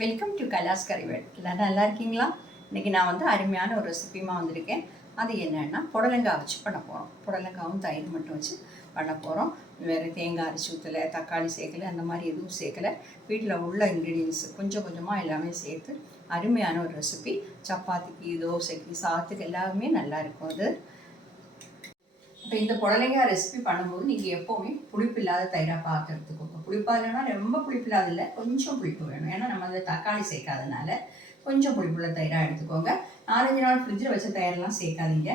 Welcome to Kailash கறிவேல். எல்லோரும் நல்லா இருக்கீங்களா? இன்றைக்கி நான் வந்து அருமையான ஒரு ரெசிபியுமா வந்திருக்கேன். அது என்னென்னா புடலங்காய் வச்சு பண்ண போகிறோம். புடலங்காவும் தயிர் மட்டும் வச்சு பண்ண போகிறோம். வேறு தேங்காய் அரைச்சி ஊற்றலை, தக்காளி சேர்க்கலை, அந்த மாதிரி எதுவும் சேர்க்கலை. வீட்டில் உள்ள இன்க்ரீடியன்ஸ் கொஞ்சம் கொஞ்சமாக எல்லாமே சேர்த்து அருமையான ஒரு ரெசிபி. சப்பாத்திக்கு, தோசைக்கு, சாதத்துக்கு எல்லாமே நல்லாயிருக்கும் அது. இப்போ இந்த புடலங்காய் ரெசிபி பண்ணும்போது நீங்கள் எப்போவுமே புளிப்பு இல்லாத தயிராக பார்த்து எடுத்துக்கோங்க. புளிப்பாக இல்லைன்னா ரொம்ப புளிப்பு இல்லாத இல்லை, கொஞ்சம் புளிப்பு வேணும். ஏன்னா நம்ம அந்த தக்காளி சேர்க்காதனால கொஞ்சம் புளிப்புள்ள தயிராக எடுத்துக்கோங்க. 4-5 நாள் ஃப்ரிட்ஜில் வச்ச தயிரெலாம் சேர்க்காதீங்க,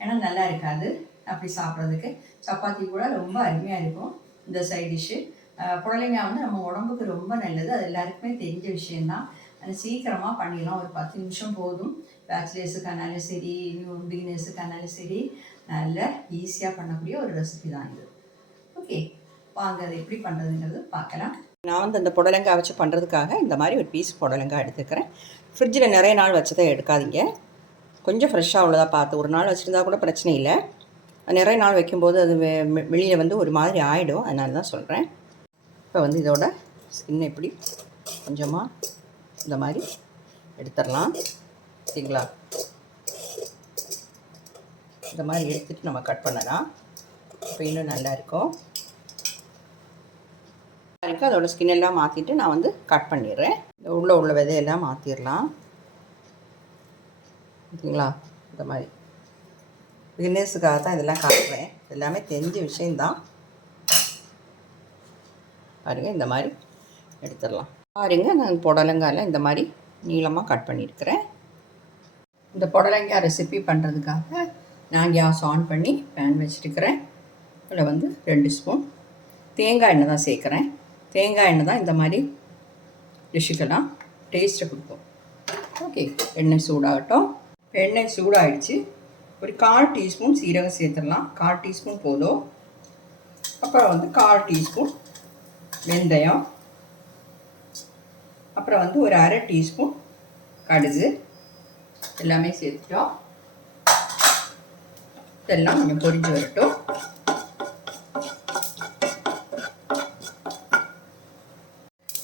ஏன்னா நல்லா இருக்காது அப்படி சாப்பிட்றதுக்கு. சப்பாத்தி கூட ரொம்ப அருமையாக இருக்கும் இந்த சைட் டிஷ்ஷு. புடலங்காய் வந்து நம்ம உடம்புக்கு ரொம்ப நல்லது, அது எல்லாருக்குமே தெரிஞ்ச விஷயந்தான். அது சீக்கிரமாக பண்ணிடலாம், ஒரு 10 நிமிஷம் போதும். பேச்சுலர்ஸுக்கானாலும் சரி, நியூ பிகினர்ஸுக்கானாலும் சரி, நல்ல ஈஸியாக பண்ணக்கூடிய ஒரு ரெசிபி தான் இது. ஓகே, வாங்க அதை எப்படி பண்ணுறதுங்கிறது பார்க்கலாம். நான் வந்து அந்த புடலங்காய் வச்சு பண்ணுறதுக்காக இந்த மாதிரி ஒரு பீஸ் புடலங்காய் எடுத்துக்கிறேன். ஃப்ரிட்ஜில் நிறைய நாள் வச்சதை எடுக்காதீங்க, கொஞ்சம் ஃப்ரெஷ்ஷாக உள்ளதாக பார்த்து. ஒரு நாள் வச்சுருந்தா கூட பிரச்சனை இல்லை, நிறைய நாள் வைக்கும்போது அது வெளியில் வந்து ஒரு மாதிரி ஆகிடும், அதனால தான் சொல்கிறேன். இப்போ வந்து இதோட ஸ்கின் எப்படி கொஞ்சமாக இந்த மாதிரி எடுத்துடலாம். சரிங்களா? இந்த மாதிரி எடுத்துகிட்டு நம்ம கட் பண்ணலாம். இப்போ இன்னும் நல்லாயிருக்கும். அதோட ஸ்கின் எல்லாம் மாற்றிட்டு நான் வந்து கட் பண்ணிடுறேன். உள்ள விதையெல்லாம் மாற்றிடலாம். ஓகேங்களா? இந்த மாதிரி பிகினர்ஸுக்காக தான் இதெல்லாம் காட்டுறேன், எல்லாமே தெரிஞ்ச விஷயந்தான். பாருங்கள், இந்த மாதிரி எடுத்துடலாம். பாருங்கள், நான் புடலங்காயில் இந்த மாதிரி நீளமாக கட் பண்ணியிருக்கிறேன். இந்த புடலங்காய் ரெசிபி பண்ணுறதுக்காக நான் கேஸ் ஆன் பண்ணி பேன் வச்சுருக்கிறேன். அதில் வந்து 2 ஸ்பூன் தேங்காய் எண்ணெய் தான் சேர்க்குறேன். தேங்காய் எண்ணெய் தான் இந்த மாதிரி டிஷ்ஷுக்கெல்லாம் டேஸ்ட்டை கொடுக்கும். ஓகே, எண்ணெய் சூடாகட்டும். எண்ணெய் சூடாகிடுச்சு. ஒரு 1/4 டீஸ்பூன் சீரகம் சேர்த்துடலாம். 1/4 டீஸ்பூன் போதும். அப்புறம் வந்து 1/4 டீஸ்பூன் வெந்தயம். அப்புறம் வந்து ஒரு 1/2 டீஸ்பூன் கடுகு. எல்லாமே சேர்த்துட்டோம். இதெல்லாம் கொஞ்சம் பொரிஞ்சு வரட்டும்.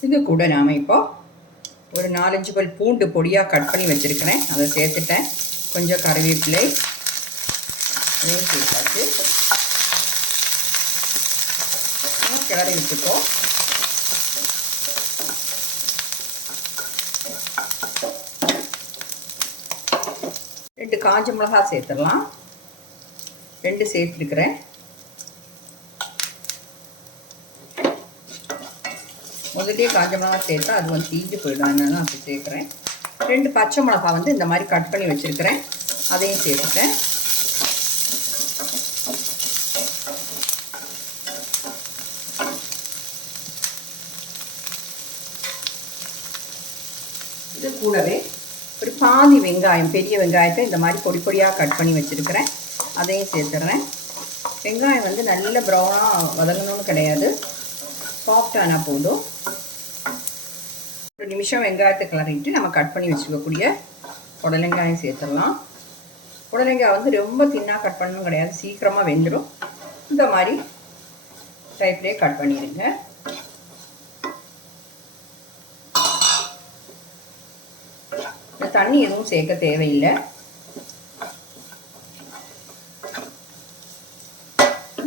இது கூட நாம் இப்போ ஒரு 4-5 பல் பூண்டு பொடியாக கட் பண்ணி வச்சுருக்கிறேன், அதை சேர்த்துட்டேன். கொஞ்சம் கறிவேப்பிலை அதையும் சேர்த்தாச்சு. கிளறி விட்டுப்போம். ரெண்டு காஞ்ச மிளகாய் சேர்த்துடலாம். 2 சேர்த்துருக்கிறேன். முதலே காஞ்ச மிளகாய் சேர்த்தா அது வந்து தீஞ்சு போயிடும், அதனால அப்படி சேர்க்குறேன். 2 பச்சை மிளகாய் வந்து இந்த மாதிரி கட் பண்ணி வச்சுருக்கிறேன், அதையும் சேர்த்துட்டேன். இது கூடவே ஒரு பாதி வெங்காயம், பெரிய வெங்காயத்தை இந்த மாதிரி பொடி பொடியாக கட் பண்ணி வச்சுருக்கிறேன், அதையும் சேர்த்துட்றேன். வெங்காயம் வந்து நல்ல ப்ரௌனாக வதங்கணும்னு கிடையாது, சாஃப்டானா போதும். 1 நிமிஷம் வெங்காயத்தை கிளறிட்டு நம்ம கட் பண்ணி வச்சுக்கக்கூடிய புடலங்காயம் சேர்த்துடலாம். புடலங்காய் வந்து ரொம்ப தின்னாக கட் பண்ணணும் கிடையாது, சீக்கிரமாக வெந்துடும். இந்த மாதிரி டைப்லேயே கட் பண்ணிடுங்க. தண்ணி எதுவும் சேர்க்க தேவையில்லை.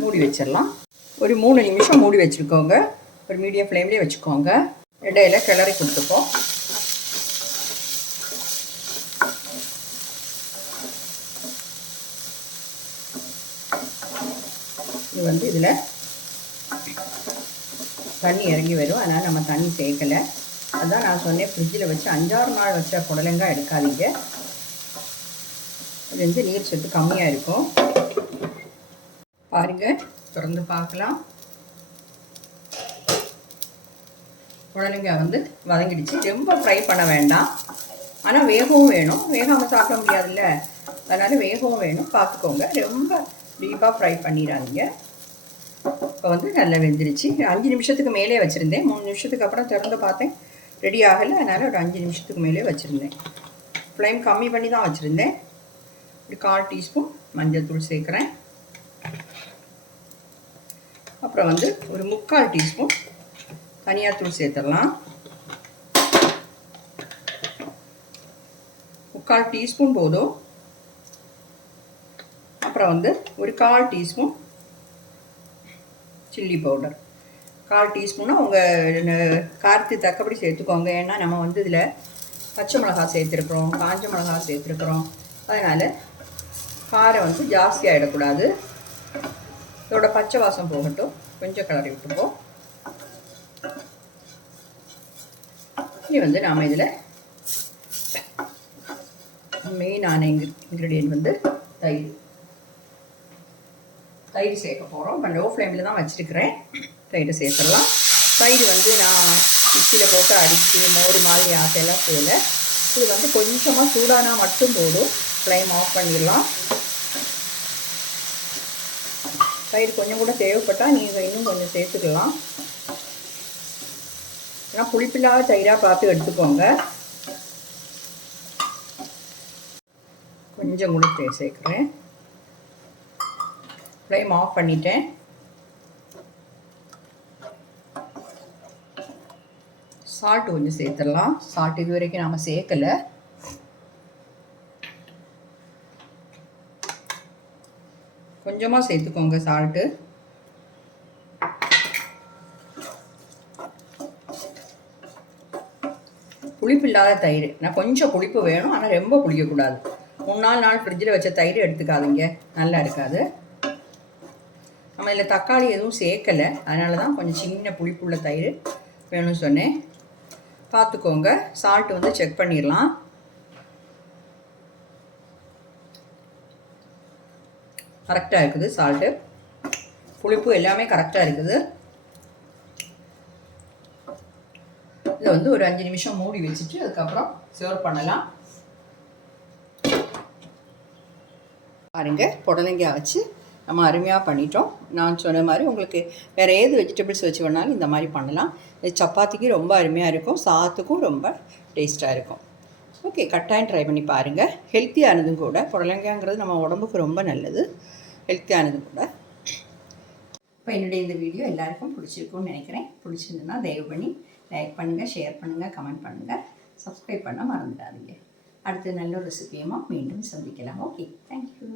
மூடி வச்சிடலாம். ஒரு 3 நிமிஷம் மூடி வச்சுருக்கோங்க. ஒரு மீடியம் ஃப்ளேம்லேயே வச்சுக்கோங்க. இடையில கிளறி கொடுத்துப்போம். இது வந்து இதில் தண்ணி இறங்கி வரும், அதனால் நம்ம தண்ணி சேர்க்கலை. அதுதான் நான் சொன்னேன், ஃப்ரிட்ஜில் வச்சு 5-6 நாள் வச்ச புடலங்காய் எடுக்காதீங்க, இது வந்து நீர் சத்து கம்மியாக இருக்கும். பாருங்கள், திறந்து பார்க்கலாம். புடலங்காய் வந்து வதங்கிடுச்சு. ரொம்ப ஃப்ரை பண்ண வேண்டாம், ஆனால் வேகவும் வேணும். வேகாமல் சாப்பிட முடியாதுல்ல, அதனால் வேகவும் வேணும், பார்த்துக்கோங்க. ரொம்ப டீப்பாக ஃப்ரை பண்ணிடாதீங்க. இப்போ வந்து நல்லா வெந்துருச்சு. 5 நிமிஷத்துக்கு மேலே வச்சுருந்தேன். 3 நிமிஷத்துக்கு அப்புறம் திறந்து பார்த்தேன், ரெடி ஆகலை. அதனால் ஒரு 5 நிமிஷத்துக்கு மேலே வச்சுருந்தேன். ஃப்ளேம் கம்மி பண்ணி தான் வச்சுருந்தேன். ஒரு 1/4 டீஸ்பூன் மஞ்சள் தூள் சேர்க்குறேன். அப்புறம் வந்து ஒரு 3/4 டீஸ்பூன் தனியாத்தூள் சேர்த்துடலாம். 1/4 டீஸ்பூன் போதும். அப்புறம் வந்து ஒரு 1/4 டீஸ்பூன் சில்லி பவுடர். 1/4 டீஸ்பூன்னா உங்கள் காரத்துக்கு தக்கபடி சேர்த்துக்கோங்க. ஏன்னா நம்ம வந்து இதில் பச்சை மிளகாய் சேர்த்துருக்குறோம், காஞ்ச மிளகாய் சேர்த்துருக்குறோம். அதனால் காரம் வந்து ஜாஸ்தி ஆகிடக்கூடாது. இதோட பச்சை வாசம் போகட்டும். கொஞ்சம் கிளறி விட்டுப்போம். இனி வந்து நாம் இதில் மெயினான இன்க்ரீடியன்ட் வந்து தயிர் சேர்க்க போகிறோம். இப்போ லோ ஃப்ளேமில் தான் வச்சுருக்கிறேன். தயிர் சேர்த்துடலாம். தயிர் வந்து நான் மிக்சியில் போட்டு அடித்து மோர் மாதிரி ஆசையெல்லாம் செய்யலை. இது வந்து கொஞ்சமாக சூடானா மட்டும் போதும். ஃப்ளேம் ஆஃப் பண்ணிடலாம். தயிர் கொஞ்சம் கூட தேவைப்பட்டால் நீங்கள் இன்னும் கொஞ்சம் சேர்த்துக்கலாம். ஏன்னா புளிப்பில்லாத தயிராக பார்த்து எடுத்துக்கோங்க. கொஞ்சம் கூட சேர்க்குறேன். ஃப்ளேம் ஆஃப் பண்ணிட்டேன். சால்ட் கொஞ்சம் சேர்த்துடலாம். சால்ட் இது வரைக்கும் நாம் சேர்க்கலை. கொஞ்சமாக சேர்த்துக்கோங்க சால்ட்டு. புளிப்பு இல்லாத தயிர். நான் கொஞ்சம் புளிப்பு வேணும், ஆனால் ரொம்ப புளிக்கக்கூடாது. 3-4 நாள் ஃப்ரிட்ஜில் வச்ச தயிர் எடுத்துக்காதீங்க, நல்லா இருக்காது. நம்ம இதில் தக்காளி எதுவும் சேர்க்கலை, அதனால தான் கொஞ்சம் சின்ன புளிப்புள்ள தயிர் வேணும்னு சொன்னேன். பார்த்துக்கோங்க. சால்ட்டு வந்து செக் பண்ணிடலாம். கரெக்டாக இருக்குது. சால்ட்டு புளிப்பு எல்லாமே கரெக்டாக இருக்குது. இதை வந்து ஒரு 5 நிமிஷம் மூடி வச்சுட்டு அதுக்கப்புறம் சர்வ் பண்ணலாம். பாருங்க, புடலங்காய் வச்சு நம்ம அருமையாக பண்ணிட்டோம். நான் சொன்ன மாதிரி உங்களுக்கு வேறு ஏது வெஜிடபிள்ஸ் வச்சு வேணாலும் இந்த மாதிரி பண்ணலாம். இது சப்பாத்திக்கு ரொம்ப அருமையாக இருக்கும், சாதத்துக்கும் ரொம்ப டேஸ்ட்டாக இருக்கும். ஓகே, கட்டாயம் ட்ரை பண்ணி பாருங்கள். ஹெல்த்தியானதும் கூட. புடலங்காய்ங்கிறது நம்ம உடம்புக்கு ரொம்ப நல்லது, ஹெல்த்தியானதும் கூட. இப்போ என்னுடைய இந்த வீடியோ எல்லாருக்கும் பிடிச்சிருக்கும்னு நினைக்கிறேன். பிடிச்சிருந்துன்னா தயவு பண்ணி லைக் பண்ணுங்கள், ஷேர் பண்ணுங்கள், கமெண்ட் பண்ணுங்கள், சப்ஸ்கிரைப் பண்ண மறந்துடாதீங்க. அடுத்து நல்ல ரெசிபியுமா மீண்டும் சந்திக்கலாம். Okay, thank you.